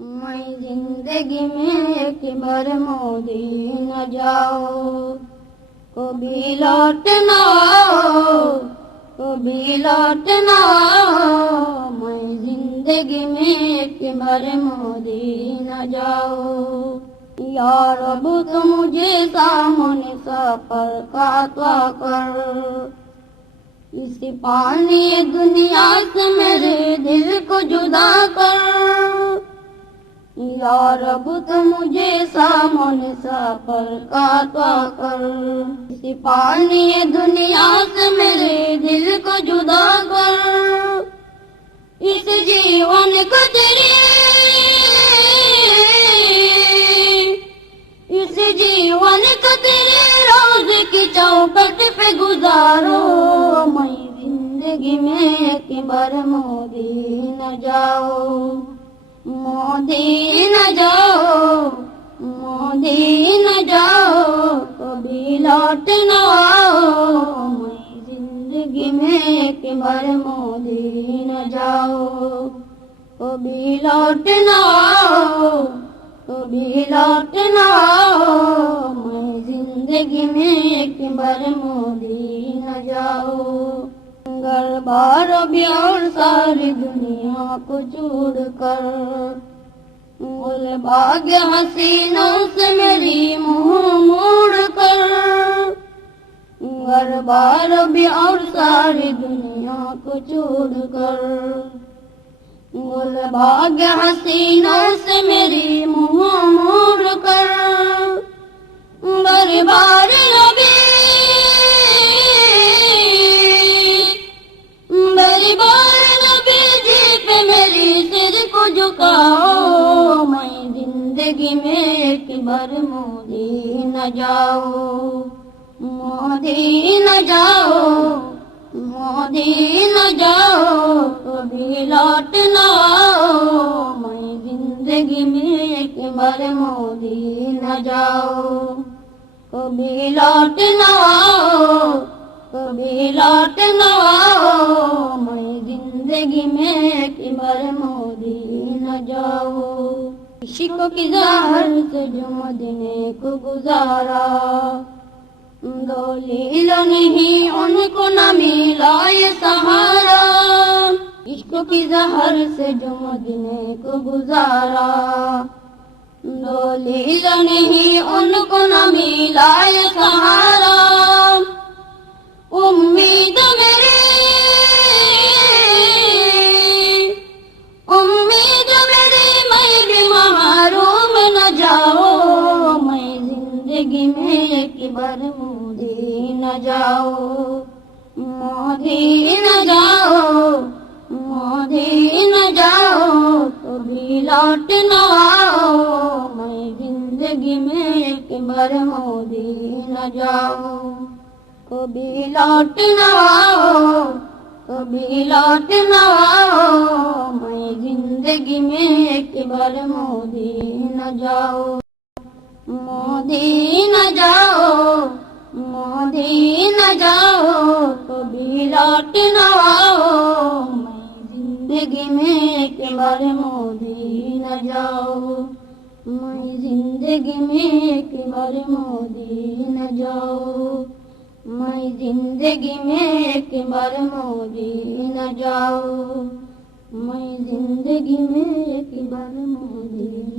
मैं जिंदगी में एक बार मोदी न जाओ कभी लौटना कभी लौटना मैं जिंदगी में एक बार मोदी न जाओ यार अब तो मुझे सामने सफर का तो कर इस पानी दुनिया से मेरे दिल को जुदा कर या रब तो मुझे सामोने सफर का कर सिपानी दुनिया से मेरे दिल को जुदा कर इस जीवन को तेरे इस जीवन को तेरे रोज की चौपट पे गुजारो मई जिंदगी में एक बार मोदी न जाओ মদিনা যাও মদিনা যাও কবি লট না জিন্দগি মে একবার মদিনা যাও কবি লট না কবি লট না জিন্দগি মে একবার মদিনা যাও बार अभियान सारी दुनिया को चूर कर बोल भाग्य हसीनों से मेरी मुंह मोड़ कर घर बार भी और सारी दुनिया को छोड़ कर बोल भाग्य हसीनों से मेरी जिंदगी में एक बार मोदी न जाओ मोदी न जाओ मोदी न जाओ कभी लौट न आओ मैं जिंदगी में एक बार मोदी न जाओ कभी लौट न आओ कभी लौट न आओ मैं जिंदगी में एक बार मोदी न जाओ জাহর সে জম দিনে কু গুজারা ডোলিল নামি লাই সহারা উম্মিদ মে लौट न आओ मैं जिंदगी में एक बार मोदी न जाओ कभी लौट न आओ कभी लौट न आओ मैं जिंदगी में एक बार मोदी न जाओ मोदी न जाओ मोदी न जाओ कभी लौट न आओ जिंदगी में एक बार मोदीना जाओ मैं जिंदगी में एक बार मोदीना जाओ मैं जिंदगी में एक बार मोदीना जाओ मैं जिंदगी में एक बार मोदीना